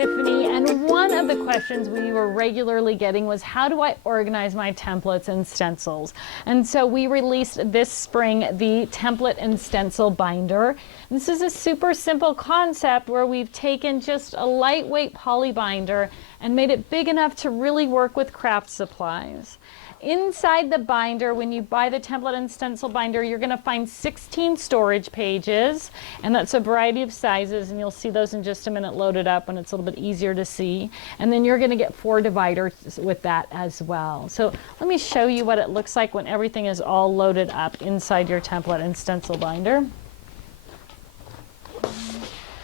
Tiffany, and one of the questions we were regularly getting was, how do I organize my templates and stencils? And so we released this spring the Template and Stencil Binder. This is a super simple concept where we've taken just a lightweight poly binder and made it big enough to really work with craft supplies. Inside the binder, when you buy the Template and Stencil Binder, you're going to find 16 storage pages, and that's a variety of sizes, and you'll see those in just a minute loaded up when it's a little bit easier to see. And then you're going to get 4 dividers with that as well. So let me show you what it looks like when everything is all loaded up inside your Template and Stencil Binder.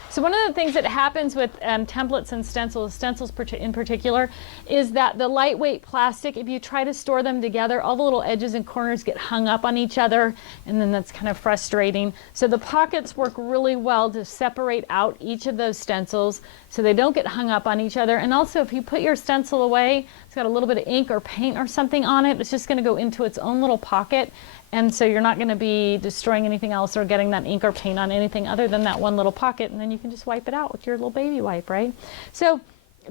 So one of the things that happens with templates and stencils in particular, is that the lightweight plastic, if you try to store them together, all the little edges and corners get hung up on each other, and then that's kind of frustrating. So the pockets work really well to separate out each of those stencils so they don't get hung up on each other. And also, if you put your stencil away, it's got a little bit of ink or paint or something on it, it's just going to go into its own little pocket. And so you're not going to be destroying anything else or getting that ink or paint on anything other than that one little pocket, and then you can just wipe it out with your little baby wipe, right? So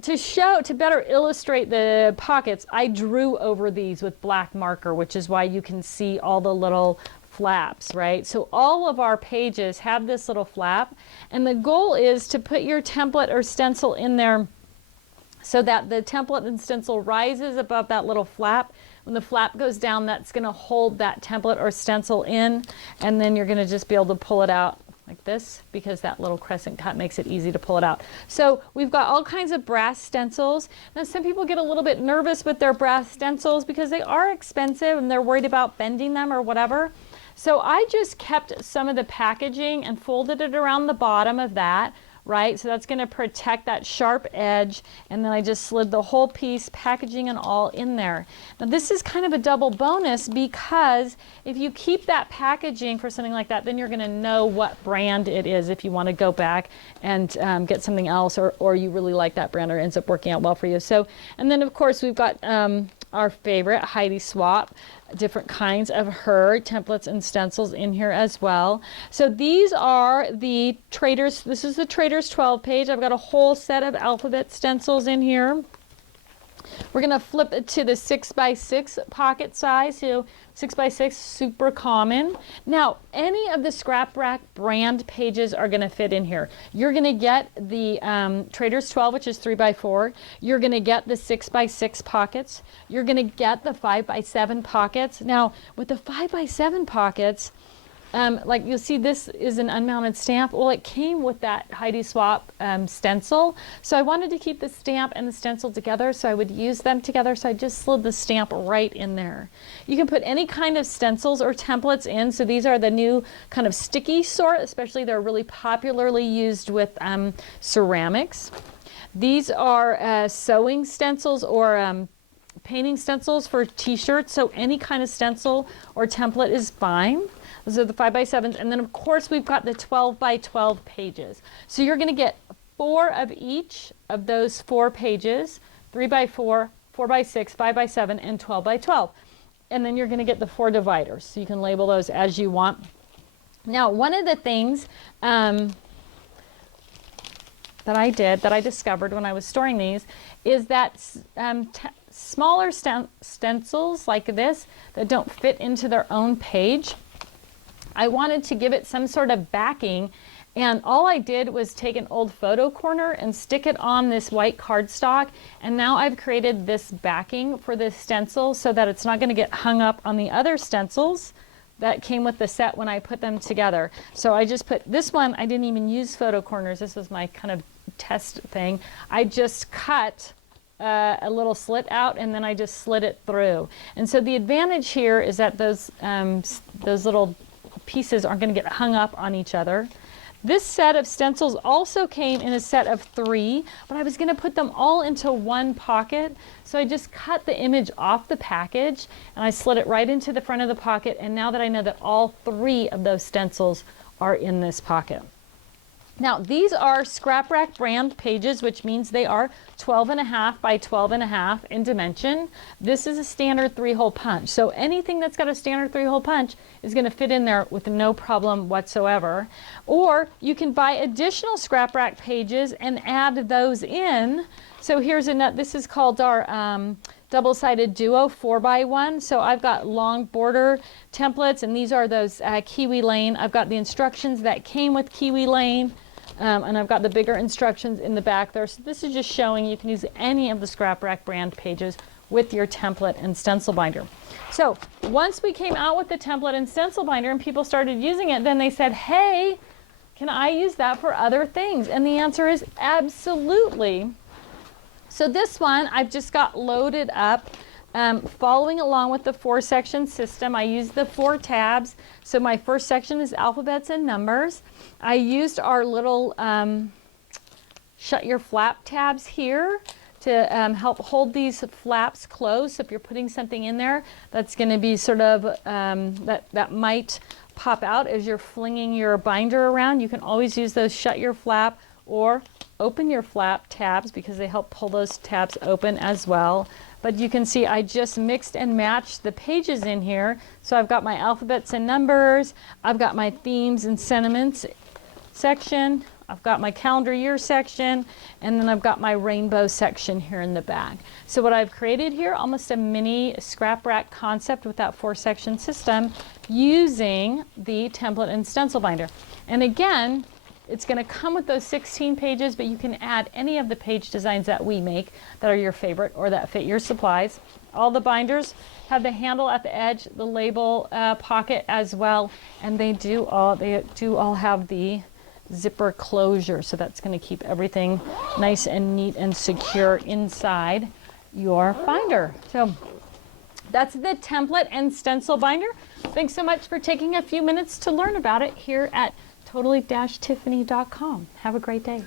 to better illustrate the pockets, I drew over these with black marker, which is why you can see all the little flaps, right? So all of our pages have this little flap, and the goal is to put your template or stencil in there so that the template and stencil rises above that little flap. When the flap goes down, that's going to hold that template or stencil in, and then you're going to just be able to pull it out like this, because that little crescent cut makes it easy to pull it out. So we've got all kinds of brass stencils. Now some people get a little bit nervous with their brass stencils because they are expensive and they're worried about bending them or whatever. So I just kept some of the packaging and folded it around the bottom of that, right? So that's going to protect that sharp edge, and then I just slid the whole piece, packaging and all, in there. Now this is kind of a double bonus, because if you keep that packaging for something like that, then you're going to know what brand it is if you want to go back and get something else, or you really like that brand or it ends up working out well for you. So, and then of course we've got our favorite Heidi Swapp, different kinds of her templates and stencils in here as well. So these are the Traders, this is the Traders 12 page. I've got a whole set of alphabet stencils in here. We're going to flip it to the 6x6 pocket size. So 6x6, super common. Now, any of the Scrap Rack brand pages are going to fit in here. You're going to get the Traders 12, which is 3x4. You're going to get the 6x6 pockets. You're going to get the 5x7 pockets. Now, with the 5x7 pockets, like you'll see, this is an unmounted stamp. Well, it came with that Heidi Swapp stencil, so I wanted to keep the stamp and the stencil together, so I would use them together, so I just slid the stamp right in there. You can put any kind of stencils or templates in, so these are the new kind of sticky sort, especially they're really popularly used with ceramics. These are sewing stencils or painting stencils for t-shirts, so any kind of stencil or template is fine. Those are the 5x7s, and then of course we've got the 12x12 pages. So you're going to get 4 of each of those 4 pages, 3x4, 4x6, 5x7, and 12x12. And then you're going to get the 4 dividers, so you can label those as you want. Now, one of the things that I discovered when I was storing these is that smaller stencils like this that don't fit into their own page, I wanted to give it some sort of backing, and all I did was take an old photo corner and stick it on this white cardstock, and now I've created this backing for this stencil so that it's not going to get hung up on the other stencils that came with the set when I put them together. So I just put this one, I didn't even use photo corners, this was my kind of test thing. I just cut a little slit out, and then I just slid it through. And so the advantage here is that those little pieces aren't going to get hung up on each other. This set of stencils also came in a set of 3, but I was going to put them all into one pocket, so I just cut the image off the package and I slid it right into the front of the pocket, and now that I know that all 3 of those stencils are in this pocket. Now, these are Scrap Rack brand pages, which means they are 12.5 by 12.5 in dimension. This is a standard 3-hole punch. So anything that's got a standard 3-hole punch is going to fit in there with no problem whatsoever. Or you can buy additional Scrap Rack pages and add those in. So here's this is called our double-sided duo 4x1. So I've got long border templates, and these are those Kiwi Lane. I've got the instructions that came with Kiwi Lane. And I've got the bigger instructions in the back there. So this is just showing you can use any of the Scrap Rack brand pages with your template and stencil binder. So once we came out with the template and stencil binder and people started using it, then they said, hey, can I use that for other things? And the answer is absolutely. So this one I've just got loaded up. Following along with the 4-section system, I used the 4 tabs. So my first section is alphabets and numbers. I used our little shut your flap tabs here to help hold these flaps closed. So if you're putting something in there that's going to be sort of, that might pop out as you're flinging your binder around, you can always use those shut your flap or open your flap tabs because they help pull those tabs open as well. But you can see I just mixed and matched the pages in here. So I've got my alphabets and numbers, I've got my themes and sentiments section, I've got my calendar year section, and then I've got my rainbow section here in the back. So what I've created here, almost a mini Scrap Rack concept with that 4-section system using the template and stencil binder. And again, it's going to come with those 16 pages, but you can add any of the page designs that we make that are your favorite or that fit your supplies. All the binders have the handle at the edge, the label pocket as well, and they do all have the zipper closure, so that's going to keep everything nice and neat and secure inside your binder. So that's the template and stencil binder. Thanks so much for taking a few minutes to learn about it here at totally-tiffany.com. Have a great day.